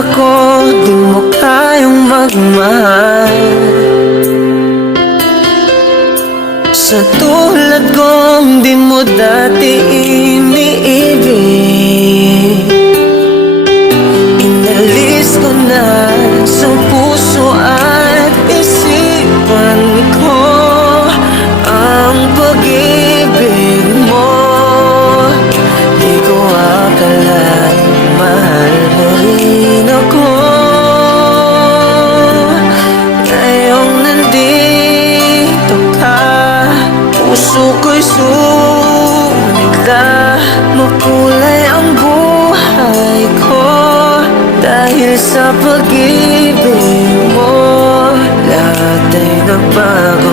ako, di mo kayang magmahal. Sa tulad kong di mo dati iniibig, inalis ko na sa puso at isipan ko ang pag-ibig mo. Di ko akalain mahal mo rin ako. Ngayong nandito ka, puso ko'y sumigla. Makulay ang buhay ko dahil sa pag-ibig mo. Lahat ay nagbago